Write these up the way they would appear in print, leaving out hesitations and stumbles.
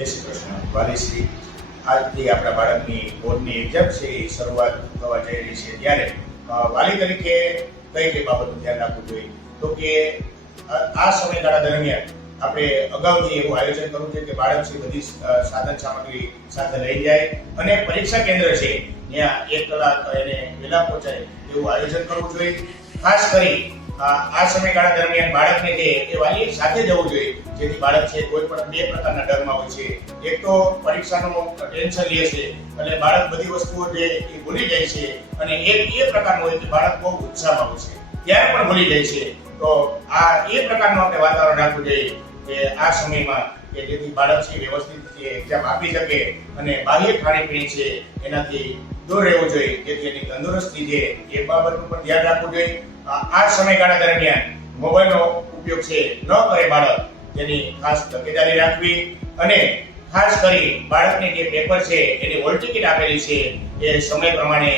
જય શ્રી કૃષ્ણ. વાલીશ્રી, આજથી આપણા બાળકની બોર્ડની એક્ઝામ છે એ શરૂઆત થવા જઈ રહી છે, ત્યારે વાલી તરીકે કઈ કઈ બાબતનું ધ્યાન રાખવું જોઈએ? તો કે આ સમયગાળા દરમિયાન આપણે અગાઉથી એવું આયોજન કરવું છે કે બાળક છે બધી સાધન સામગ્રી સાથે લઈ જાય અને પરીક્ષા કેન્દ્ર છે ત્યાં 1 કલાક એને વહેલા પહોંચાય એવું આયોજન કરવું જોઈએ. ખાસ કરી આ સમયગાળા દરમિયાન બાળકને જે એ વાલીએ સાથે જવું જોઈએ, જેથી બાળક છે કોઈ પણ 2 પ્રકારના ડરમાં હોય છે. એક તો પરીક્ષાનું ટેન્શન લે છે અને બાળક બધી વસ્તુઓ જે એ ભૂલી જાય છે, અને એક એ પ્રકારનું હોય કે બાળક બહુ ઉત્સાહમાં હોય છે ત્યારે પણ ભૂલી જાય છે. તો આ એ પ્રકારનું આપણે વાતાવરણ રાખવું જોઈએ કે આ સમયમાં કે જેથી બાળક છે વ્યવસ્થિત એક્ઝામ આપી શકે અને બાહ્ય ખાણીપીણી છે એનાથી દૂર રહેવું જોઈએ, જેથી એની તંદુરસ્તી છે એ બાબતનું પણ ધ્યાન રાખવું જોઈએ. આ સમયગાળા દરમિયાન મોબાઈલનો ઉપયોગ છે ન કરે બાળક, તેની ખાસ તકેદારી રાખવી. અને ખાસ કરી બાળકને જે પેપર છે એની હોલ ટિકિટ આપેલી છે એ સમય પ્રમાણે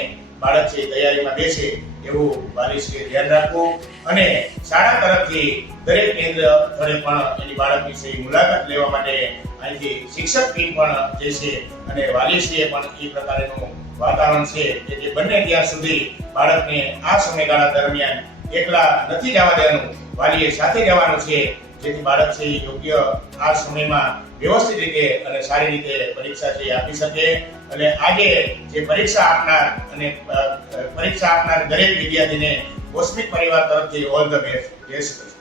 બાળક છે તૈયારીમાં બેસે એવું વાલીશ્રીએ ધ્યાન રાખવું. અને શાળા તરફથી દરેક કેન્દ્ર સ્થળે પણ એની બાળકની છે મુલાકાત લેવા માટે અહીંથી શિક્ષક ટીમ પણ જે છે અને વાલીશ્રીએ પણ એ પ્રકારનું વાતાવરણ છે કે જે બંને ત્યાં સુધી બાળકને આ સમયગાળા દરમિયાન એકલા નથી જવા દેવાનું, વાલીએ સાથે જવાનું છે, જેથી બાળક છે યોગ્ય આ સમયમાં વ્યવસ્થિત રીતે અને સારી રીતે પરીક્ષા છે આપી શકે. અને આજે જે પરીક્ષા આપનાર દરેક વિદ્યાર્થીને કોસ્મિક પરિવાર તરફથી ઓલ ધ બેસ્ટ. જય શ્રી કૃષ્ણ.